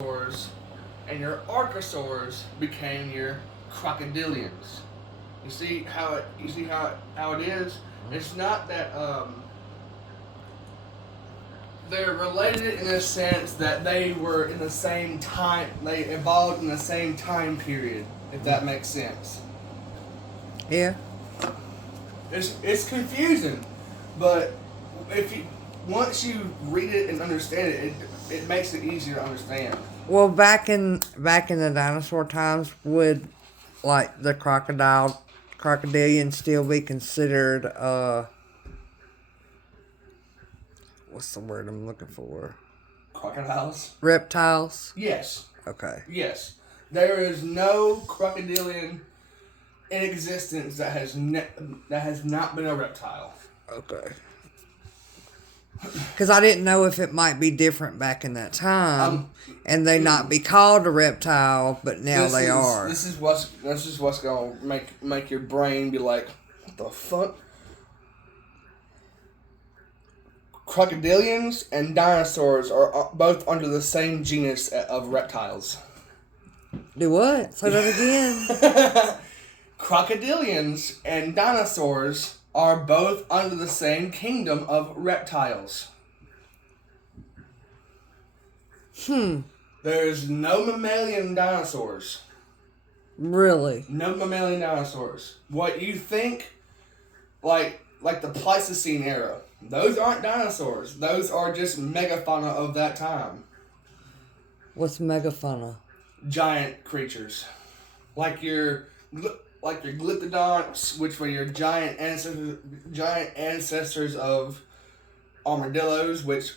dinosaurs, and your archosaurs became your crocodilians. You see how it is? It's not that they're related in the sense that they were in the same time, they evolved in the same time period, if that makes sense. Yeah. It's confusing, but if you once you read it and understand it, it makes it easier to understand. Well, back in the dinosaur times, would like the crocodilian still be considered what's the word I'm looking for? Crocodiles? Reptiles? Yes. Okay. Yes. There is no crocodilian in existence that has not been a reptile. Okay. Because I didn't know if it might be different back in that time, and they not be called a reptile, but now they are. This is what's gonna make your brain be like, what the fuck? Crocodilians and dinosaurs are both under the same genus of reptiles. Do what? Say that again. Crocodilians and dinosaurs are both under the same kingdom of reptiles. There's no mammalian dinosaurs. Really? No mammalian dinosaurs. What you think, like the Pleistocene era, those aren't dinosaurs. Those are just megafauna of that time. What's megafauna? Giant creatures, like your glyptodonts, which were your giant ancestors of armadillos, which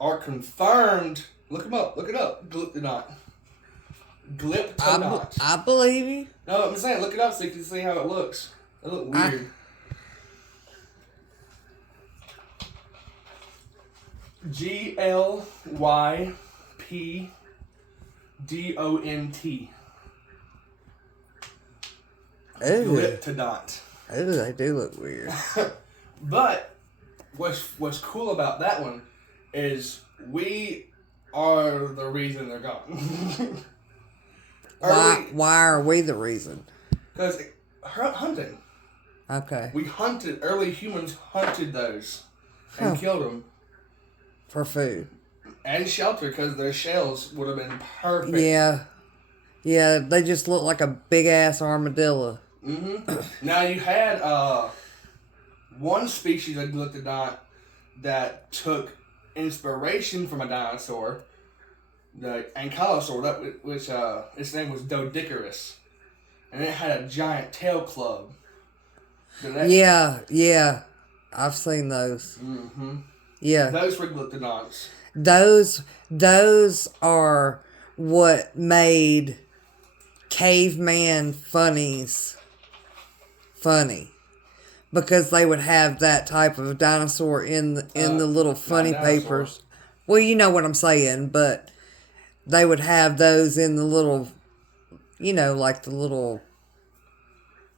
are confirmed. Look them up. Look it up. Glyptodont. I believe you. No, I'm saying look it up so you can see how it looks. It look weird. Glyptodont. Glyptodont. Ooh, they do look weird. But what's cool about that one is we are the reason they're gone. Why are we the reason? Because hunting. Okay. Early humans hunted those and killed them. For food. And shelter, because their shells would have been perfect. Yeah. Yeah, they just look like a big ass armadillo. Mm-hmm. Now you had one species of glyptodont that took inspiration from a dinosaur, the ankylosaur, which its name was Doedicurus, and it had a giant tail club. Yeah, I've seen those. Mm-hmm. Yeah, those were glyptodonts. Those are what made caveman funnies funny. Because they would have that type of dinosaur in the little funny papers. Well, you know what I'm saying, but they would have those in the little, like the little,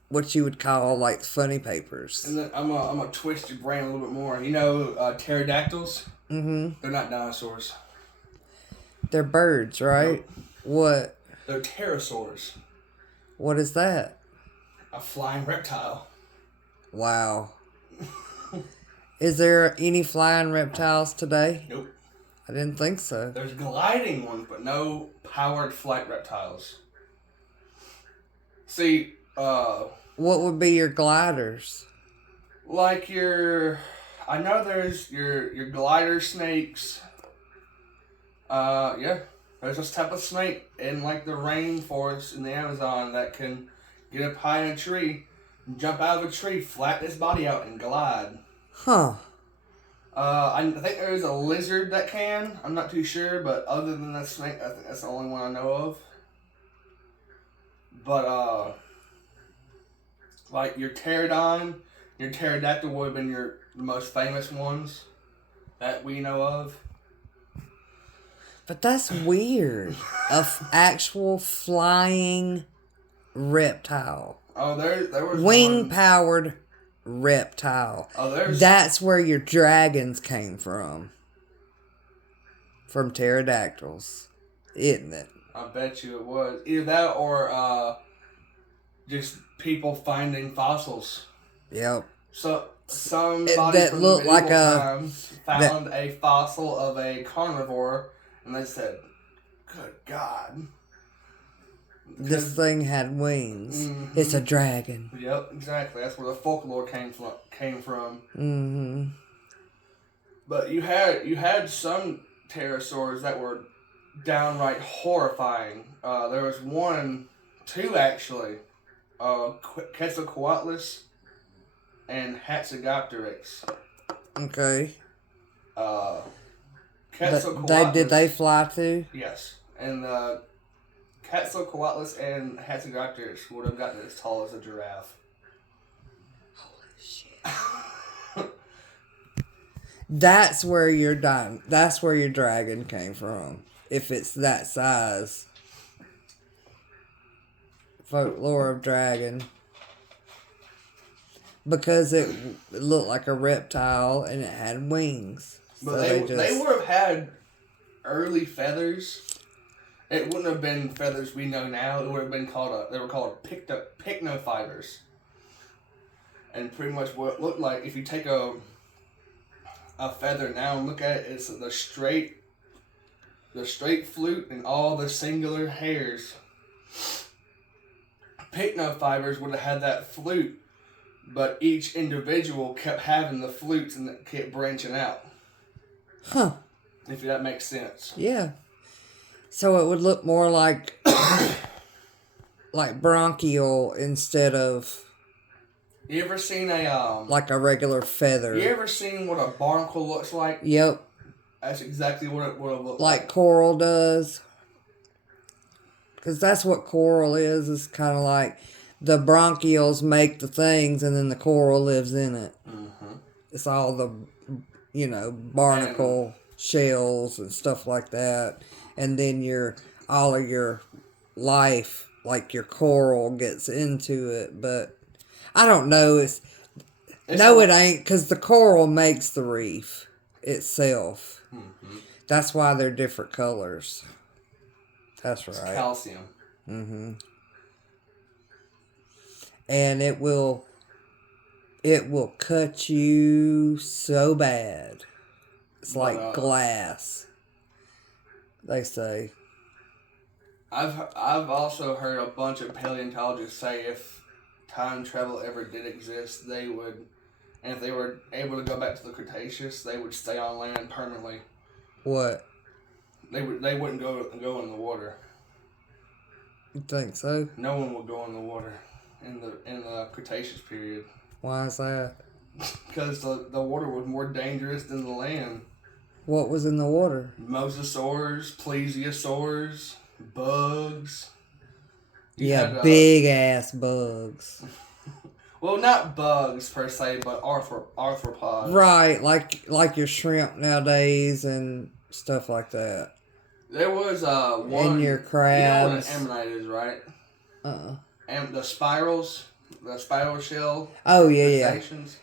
what you would call like funny papers. And then I'm gonna twist your brain a little bit more. Pterodactyls? Mm-hmm. They're not dinosaurs. They're birds, right? Nope. What? They're pterosaurs. What is that? A flying reptile. Wow. Is there any flying reptiles today? Nope. I didn't think so. There's gliding ones, but no powered flight reptiles. See, what would be your gliders? Like I know there's your glider snakes. Yeah. There's this type of snake in like the rainforest in the Amazon that can get up high in a tree, jump out of a tree, flatten his body out, and glide. Huh. I think there's a lizard that can. I'm not too sure, but other than that snake, I think that's the only one I know of. But, like your pterodon, your pterodactyl would have been the most famous ones that we know of. But that's weird. Actual flying reptile. Oh, there was wing-powered reptile. Oh, that's where your dragons came from. From pterodactyls. isn't it? I bet you it was. Either that or just people finding fossils. Yep. So somebody That from looked like medieval a times that found a fossil of a carnivore, and they said, "Good God." this thing had wings. Mm-hmm. It's a dragon. Yep, exactly. That's where the folklore came from. Mm-hmm. But you had some pterosaurs that were downright horrifying. There was two actually, Quetzalcoatlus and Hatzegopteryx. Okay. Quetzalcoatlus. Did they fly too? Yes, and Quetzalcoatlus and Hatzegopteryx would have gotten as tall as a giraffe. Holy shit. That's where your dragon came from. If it's that size. Folklore of dragon. Because it looked like a reptile and it had wings. But So they would have had early feathers. It wouldn't have been feathers we know now. It would have been they were called pycnofibers. And pretty much what it looked like, if you take a feather now and look at it, it's the straight flute and all the singular hairs. Pycnofibers would have had that flute, but each individual kept having the flutes and it kept branching out. Huh. If that makes sense. Yeah. So it would look more like like bronchial instead of You ever seen a like a regular feather. You ever seen what a barnacle looks like? Yep. That's exactly what it looks like coral does. Because that's what coral is. It's kind of like the bronchioles make the things and then the coral lives in it. Mm-hmm. It's all the, barnacle shells and stuff like that. And then all of your life, like your coral, gets into it. But I don't know. It ain't, because the coral makes the reef itself. Mm-hmm. That's why they're different colors. That's right. It's calcium. Mm-hmm. And it will cut you so bad. It's like glass. They say. I've also heard a bunch of paleontologists say if time travel ever did exist, they would, and if they were able to go back to the Cretaceous, they would stay on land permanently. What? They wouldn't go in the water. You think so? No one would go in the water in the Cretaceous period. Why is that? Because the water was more dangerous than the land. What was in the water? Mosasaurs, plesiosaurs, bugs. Big ass bugs. Well, not bugs per se, but arthropods. Right, like your shrimp nowadays and stuff like that. There was one. And your crabs. You know what an ammonite is, right? And the spiral shell. Oh yeah. Crustaceans.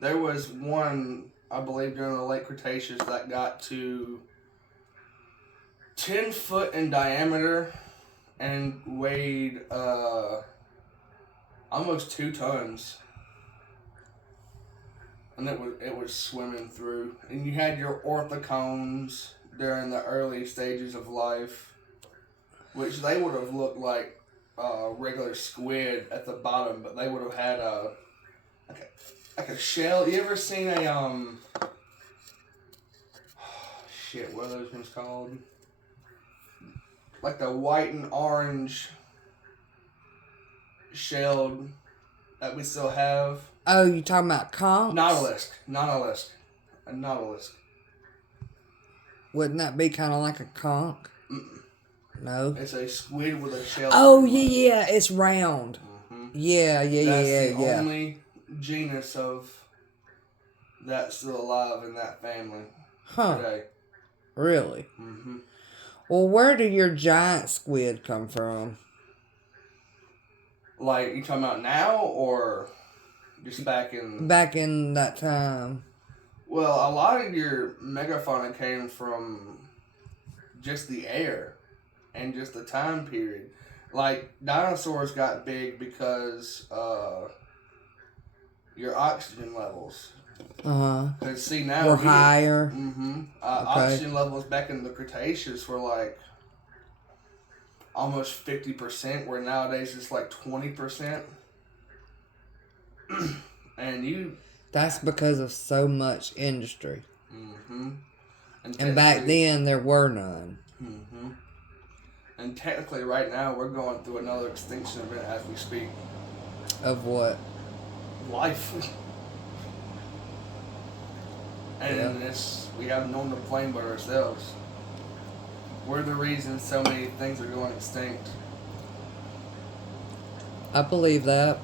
There was one, I believe, during the late Cretaceous that got to 10 foot in diameter and weighed almost 2 tons. And it was swimming through. And you had your orthocones during the early stages of life, which they would have looked like regular squid at the bottom, but they would have had like a shell. You ever seen a what are those things called? Like the white and orange shelled that we still have. Oh, you talking about conchs? Nautilus. A nautilus. Wouldn't that be kind of like a conch? Mm-mm. No. It's a squid with a shell. Oh yeah, it's round. Mm-hmm. Yeah. That's the only genus of that's still alive in that family today. Really? Mm-hmm. Well, where do your giant squid come from? Like, you talking about now or just back in... Back in that time. Well, a lot of your megafauna came from just the air. and just the time period. Like dinosaurs got big because your oxygen levels. Because see now we're higher. Okay. Oxygen levels back in the Cretaceous were like almost 50%, where nowadays it's like 20%. And that's because of so much industry. And back then there were none. And technically, right now we're going through another extinction event as we speak. Of what? Life. And we have no one to blame but ourselves. We're the reason so many things are going extinct. I believe that.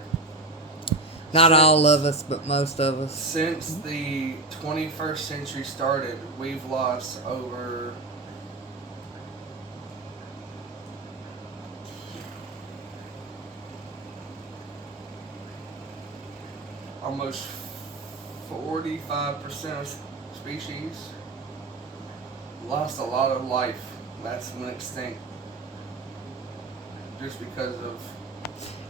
Not all of us, but most of us. Since the 21st century started, we've lost over almost 45% of species. Lost a lot of life. That's went extinct. Just because of...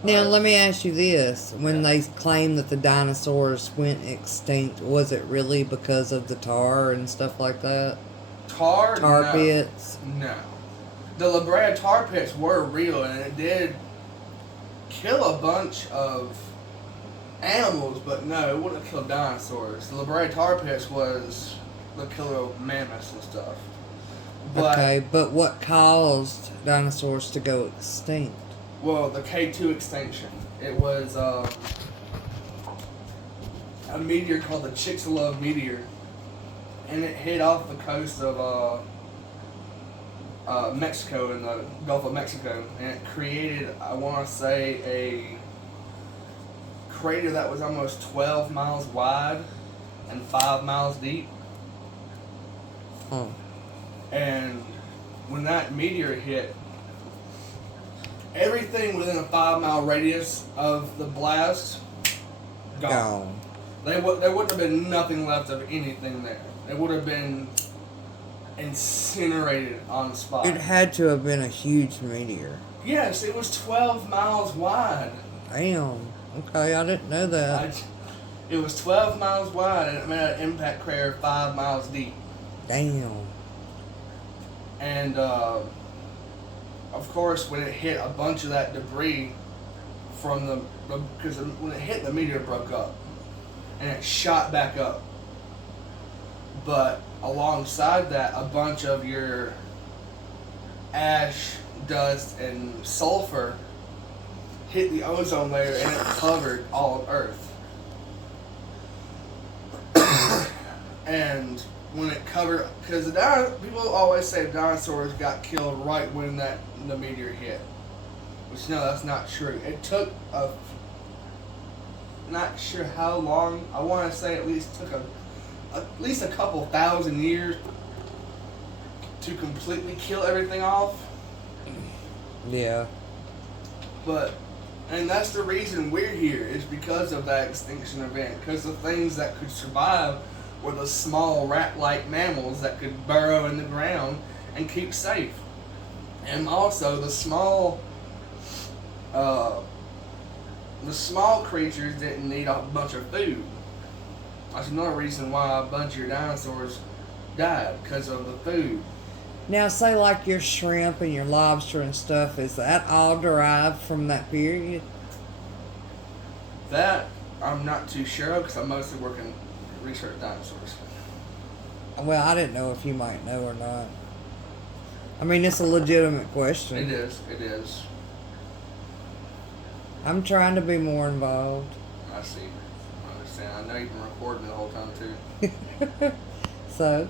Now, let me ask you this. When they claim that the dinosaurs went extinct, was it really because of the tar and stuff like that? Tar pits? No. The La Brea tar pits were real, and it did kill a bunch of animals, but no, it wouldn't have killed dinosaurs. The La Brea tar pits was the killer of mammoths and stuff. But what caused dinosaurs to go extinct? Well, the K2 extinction. It was a meteor called the Chicxulub meteor, and it hit off the coast of Mexico, in the Gulf of Mexico, and it created, I want to say, a crater that was almost 12 miles wide and 5 miles deep. And when that meteor hit, everything within a 5-mile radius of the blast gone. There wouldn't have been nothing left of anything there. It would have been incinerated on the spot. It had to have been a huge meteor. Yes, it was 12 miles wide. Damn. Okay, I didn't know that. It was 12 miles wide, and it made an impact crater 5 miles deep. Damn. And of course, when it hit, a bunch of that debris from because when it hit, the meteor broke up and it shot back up. But alongside that, a bunch of your ash, dust, and sulfur hit the ozone layer, and it covered all of Earth. And when it covered, because people always say dinosaurs got killed right when the meteor hit, which no, that's not true. It took not sure how long. I want to say at least a couple thousand years to completely kill everything off. Yeah. And that's the reason we're here, is because of that extinction event. Because the things that could survive were the small rat-like mammals that could burrow in the ground and keep safe. And also the small creatures didn't need a bunch of food. That's another reason why a bunch of your dinosaurs died, because of the food. Now, say like your shrimp and your lobster and stuff, is that all derived from that period? That I'm not too sure of, because I'm mostly working research dinosaurs. Well, I didn't know if you might know or not. I mean, it's a legitimate question. It is. I'm trying to be more involved. I see. I understand. I know you've been recording the whole time, too. So?